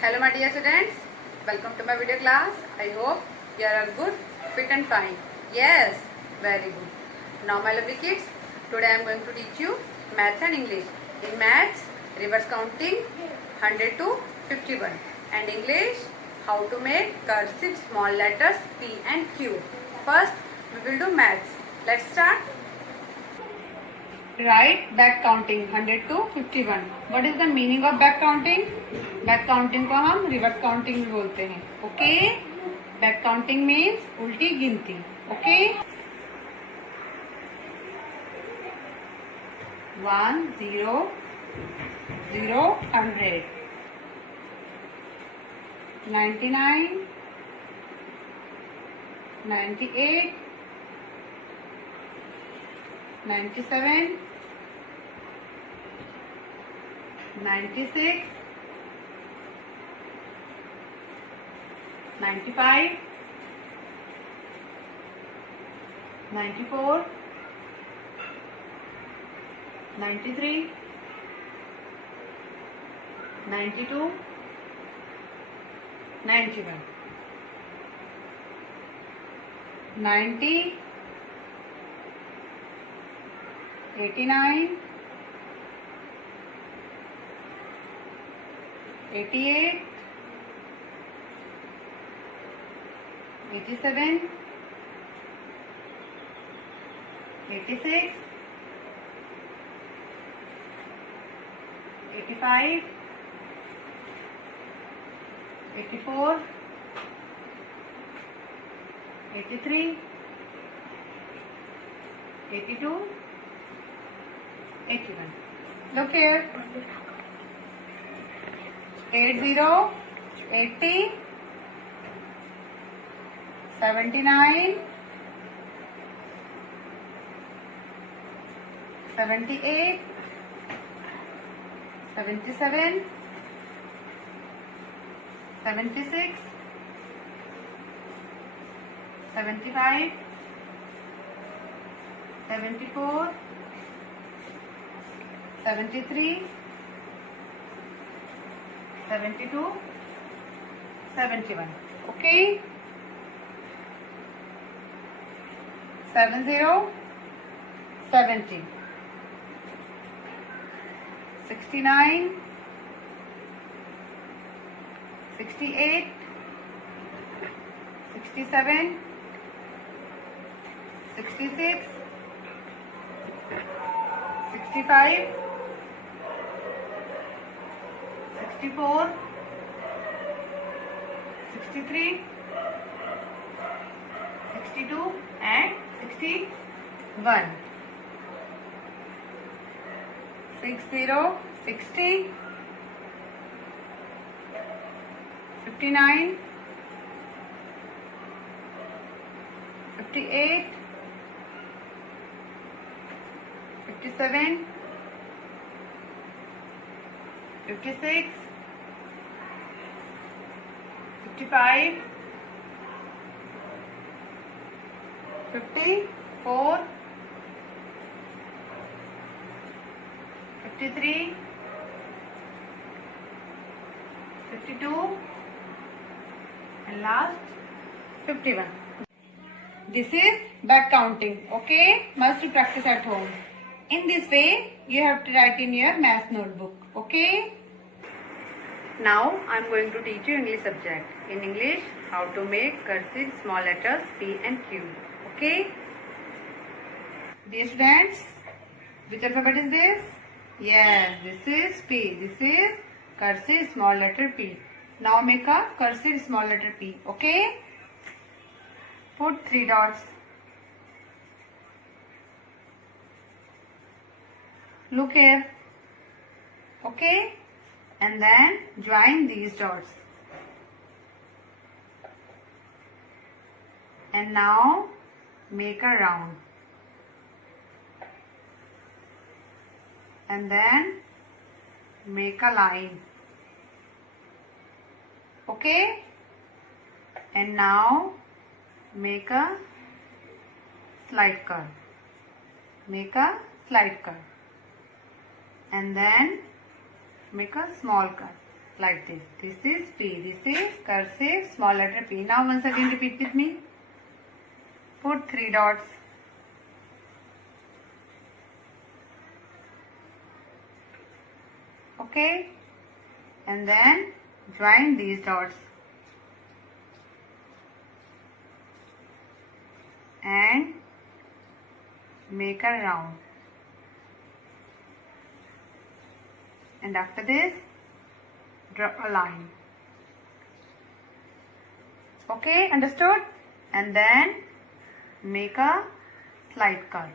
Hello my dear students, welcome to my video class. I hope you are all good, fit and fine. Yes, very good. Now my lovely kids, today I am going to teach you maths and English. In maths, reverse counting 100 to 51 and English, how to make cursive small letters P and Q. First, we will do maths. Let's start. Write back counting 100 to 51. What is the meaning of back counting? Back counting को हम reverse counting भी बोलते हैं. Okay, back counting means उल्टी गिनती. Okay, 1 0 0 100 99 98 97 96 95 94 93 92 91 90 89 88 87 86 85 84 83 82 81. Look here. 80 80 79 78 77 76 75 74 73 72 71. Okay, 70 70 69 68 67 66 65 64 63 62 and 61. 60 60 59 58 57 56 55 54 53 52 and last 51. This is back counting. Okay, must practice at home. In this way, you have to write in your math notebook. Okay. Now I am going to teach you English subject. In English, how to make cursive small letters P and Q. Okay. Dear students, which alphabet is this? Yes, this is P. This is cursive small letter P. Now make a cursive small letter P. Okay. Put 3 dots. Look here. Okay. And then join these dots. And now make a round. And then make a line. Okay. And now make a slide curve. Make a slide curve. And then make a small curve. like this. This is P. This is cursive small letter P. Now once again repeat with me. Put 3 dots. Okay, and then join these dots and make a round. And after this, draw a line. Okay, understood? And then make a slight curve.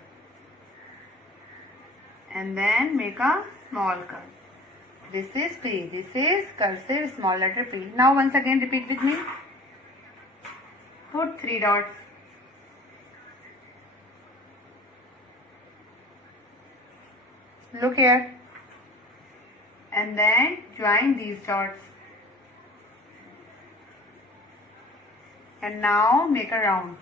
And then make a small curve. This is P. This is cursive small letter P. Now once again repeat with me. Put 3 dots. Look here. And then join these dots. And now make a round.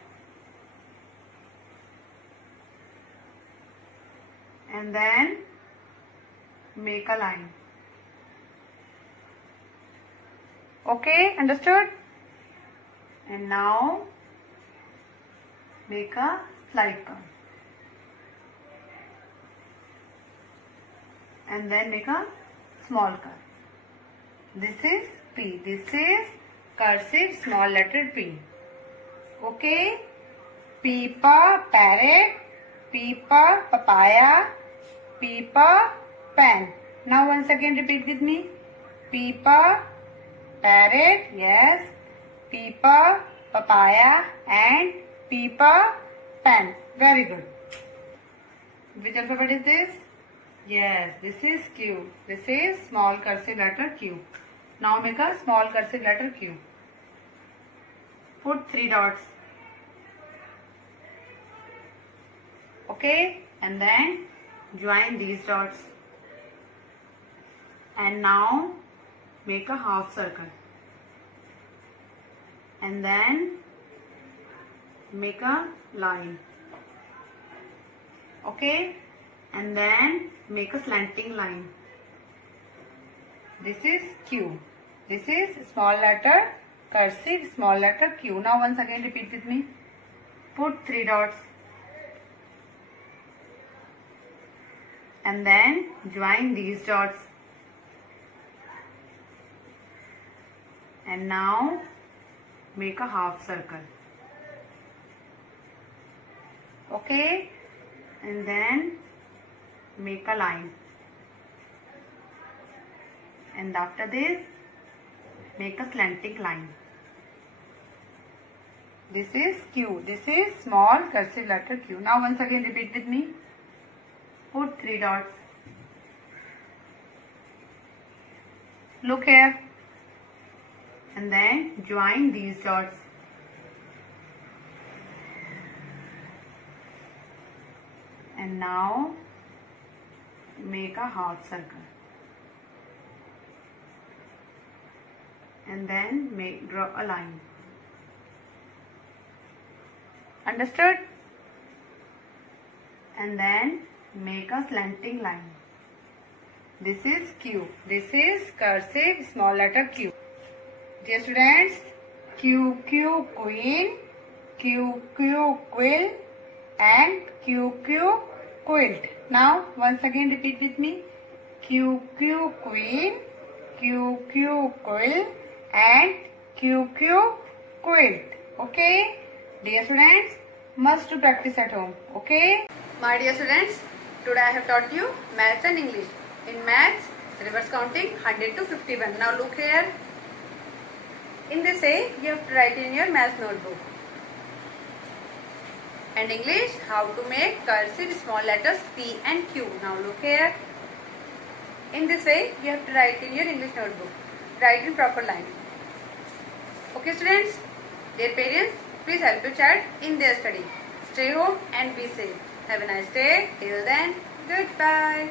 And then make a line. Okay, understood? And now make a slight curve. And then make a small curve. This is P. This is cursive small letter P. Okay? P for parrot, P for papaya, P for pen. Now once again repeat with me. P for parrot, yes. P for papaya and P for pen. Very good. Which alphabet is this? Yes, this is Q. This is small cursive letter Q. Now make a small cursive letter Q. Put 3 dots. Okay, and then join these dots. And now make a half circle. And then make a line. Okay, and then make a slanting line. This is Q. This is small letter cursive small letter Q. Now once again repeat with me. Put 3 dots. And then join these dots. And now make a half circle. Okay, and then make a line. And after this, make a slanting line. This is Q. This is small cursive letter Q. Now once again repeat with me. Put 3 dots. Look here. And then join these dots. And now make a half circle. And then draw a line. Understood? And then make a slanting line. This is Q. This is cursive small letter Q. Dear students, Q queen, Q quill and Q quilt. Now once again repeat with me. Q queen, Q quill and Q quilt. Okay? Dear students, must to practice at home. Okay? My dear students, today I have taught you maths and English. In maths, reverse counting 100 to 51. Now look here. In this way, you have to write in your maths notebook. And English, how to make cursive small letters P and Q. Now look here. In this way, you have to write in your English notebook. Write in proper line. Okay students, dear parents, please help your child in their study. Stay home and be safe. Have a nice day. Till then, goodbye.